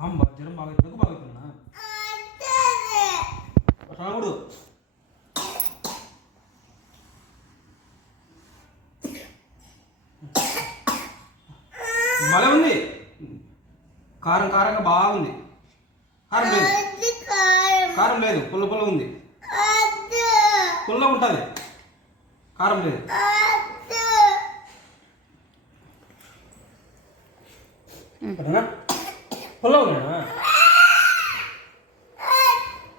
ఆమె బాగా జ్వరం బాగా దగ్గు బాగా అవుతుందా రాకూడదు. భలే ఉంది. కారం కారంగా బాగుంది. కారం లేదు. కారం లేదు. పుల్ల పుల్ల ఉంది. పుల్ల ఉంటుంది. కారం లేదు. సరేనా పుల్ల ఉన్నాడా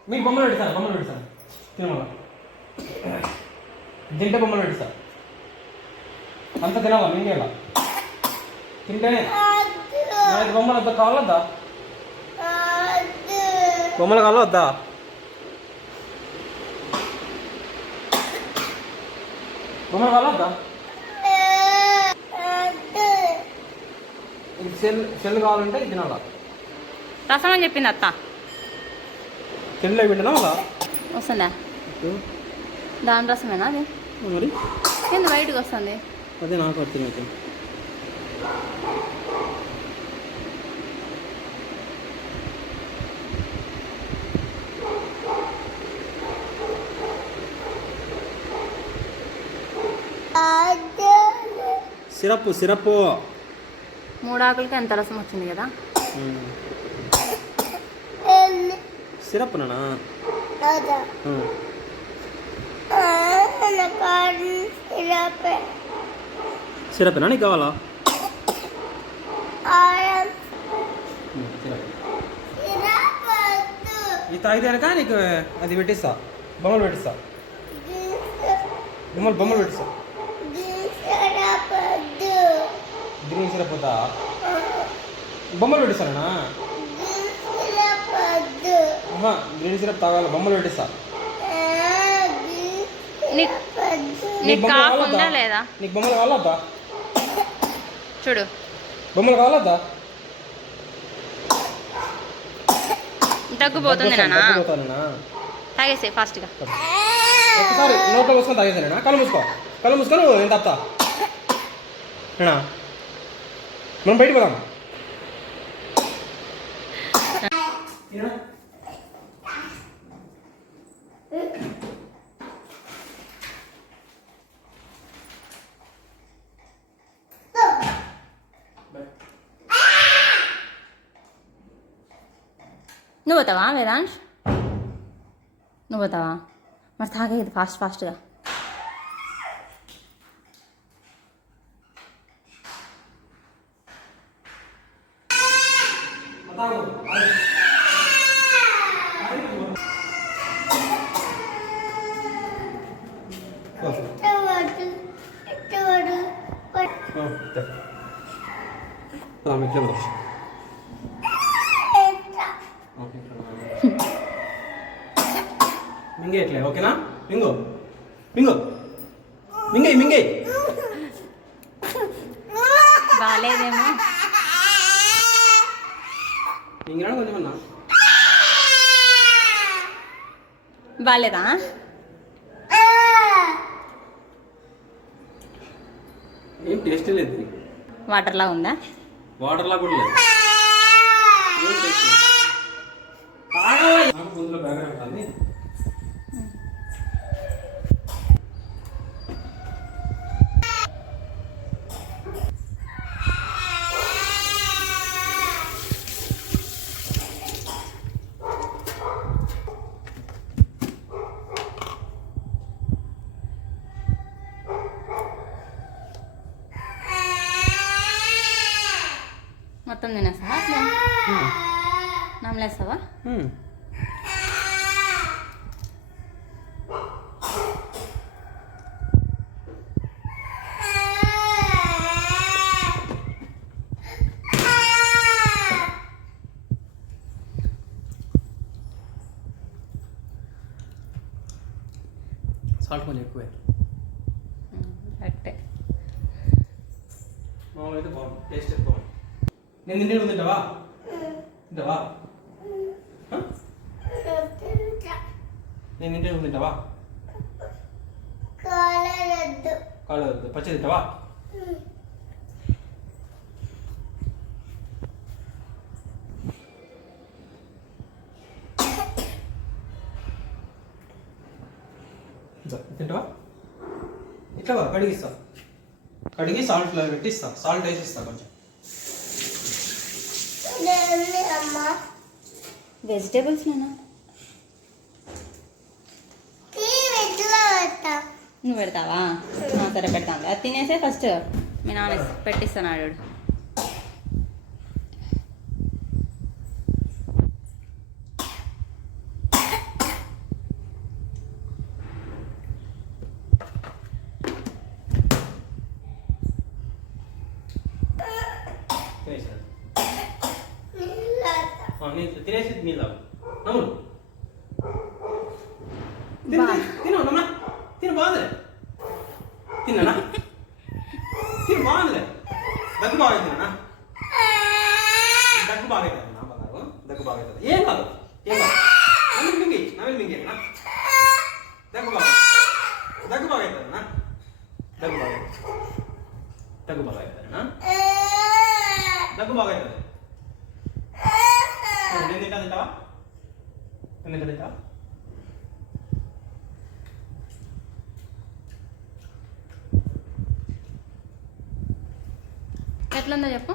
మీకు బొమ్మలు పెడతాను బొమ్మలు పెడతాను తినమల తింటే బొమ్మలు పెడతాను అంత తినాలా. మింగేలా తింటేనే. నాకు బొమ్మలు వద్దా కావాలద్దా? బొమ్మలు కావాలద్దా? బొమ్మలు కావాలద్దా? ఇది సెల్ సెల్ కావాలంటే ఇది తినాలా? రసం అని చెప్పింది అత్త. వస్తుందా? దాని రసమేనా అది? మరి? కింద బయటకు వస్తుంది? అదే నాకు వచ్చింది అయితే. సిరప్ సిరప్ మూడు ఆకులకి ఎంత రసం వచ్చింది కదా? సిరప్ నానా సిరప్ నీకు కావాలా సిరప్ ఇది తాగితే కనుక నీకు అది పెట్టిస్తా బొమ్మలు పెట్టిస్తా బొమ్మలు బొమ్మలు పెట్టిస్తా గ్రీన్ సిరప్ వద్దా బొమ్మలు పెట్టిస్తానా గ్రీన్ సిరప్ తాగాలి బొమ్మలు పెట్టిస్తా. నీకు లేదా? నీకు బొమ్మలు కావాలద్దా చూడు. బొమ్మలు కావాలద్దా తగ్గిపోతుంది నాన్న తగ్గిపోతానేనా? తాగేసే ఫాస్ట్గా. ఒకసారి నోట్లో మూసుకొని తాగేసానేనా కళ్ళు మూసుకో. కళ్ళు మూసుకొని నేను తప్పుతా నేనా? మనం బయటికి పోదాం. నువ్వు పోతావా వేదాంశ్ నువ్వు పోతావా మరి తాగేది ఫాస్ట్ ఫాస్ట్గా ఇట్లా పోదాం మింగేయట్లే ఓకేనా? మింగు మింగు మింగేయి మింగేయి బాగాలేదేమో మింగినాడు కొంచెం అన్నా బాగాలేదా ఏం టేస్ట్ లేదు. వాటర్లా ఉందా? వాటర్లా కూడా లేదు మొత్తం తినేస్తావా అట్లా నమ్మలేస్తావా మ్మ్. సాల్ట్ కొంచెం ఎక్కువే కరెక్టే మామూలు అయితే బాగుంది టేస్ట్ ఎక్కువ నేను తింటే తింటావా? తింటావా? నేను తింటే తింటావా? కాలు వద్దు. పచ్చడి తింటావా? తింటావా? ఇట్లా కడిగిస్తా. కడిగి సాల్ట్ పెట్టిస్తా సాల్ట్ వేసిస్తా కొంచెం. వెజిటేబుల్స్ నేను? నువ్వు పెడతావా? సరే పెడతాను అది తినేసే ఫస్ట్. మీ నాన్న పెట్టిస్తాను ఆడు. ఆ, నేను తినేసి మీ తాగు నమ్ములు తిను బా. తిను నమ్మా తిను బాగుందిలే తిన్నానా తిను బాగుందిలే దగ్గు బాగా తిన్నా దగ్గు బాగా అవుతుంది నా బంగారు దగ్గు బాగా అవుతుంది ఏం కాదు ఏం కాదు నవ్వులు మింగి నవ్వులు మింగి నా దగ్గు బాగా దగ్గు బాగా అవుతుంది నా దగ్గు బాగా అవుతుంది దగ్గు బాగా అవుతుంది నా దగ్గు బాగా అవుతుంది నేను తింటా తింటావా ఎట్లుందో చెప్పు.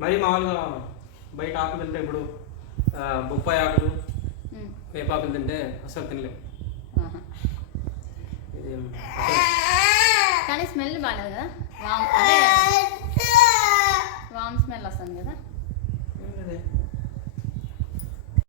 మరి మామూలుగా బయట ఆకులు తింటే ఇప్పుడు బొప్పాయి ఆకులు. వేపాకులు తింటే అసలు తినలేము కానీ స్మెల్ బాగాలేదు కదా వామ్ వామ్ స్మెల్ వస్తుంది కదా.